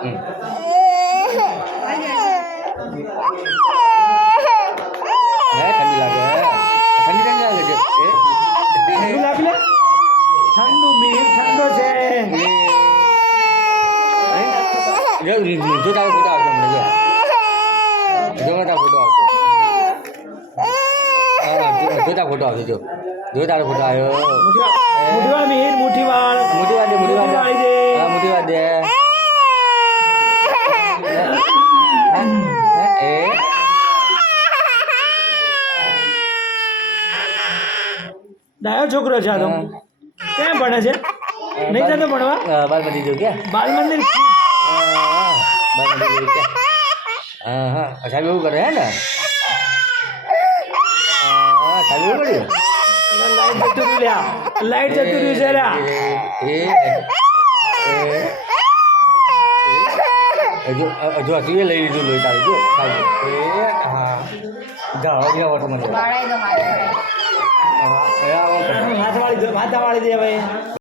ઠંડી લાગે ઠંડી લાગે છે ઠંડુ લાગે ને ઠંડુ મિહિર ઠંડો છે જો તારો ફોટો આવશે મને જો તારો ફોટો આવશે જો તારો ફોટો આવશે જો તારો ફોટો આવ્યો મુઠીવાળ મિહિર મુઠીવાળ મોટી વાત દે ડાયો છોકરો છે આ તો ક્યાં ભણે છે નહીં જતો ભણવા બાલ મંદિર જો ક્યાં બાલ મંદિર બાલ મંદિર જો ક્યાં હા સાહેબ એવું કરે હે ને સાહેબ એવું કર્યું લાઈટ જતું રહ્યું લ્યા લાઈટ જતું રહ્યું છે લ્યા હજુ હજુ લઈ લીધું લોહી તારું જો હા જા ઓટો મને હાથ વાળી દે ભાઈ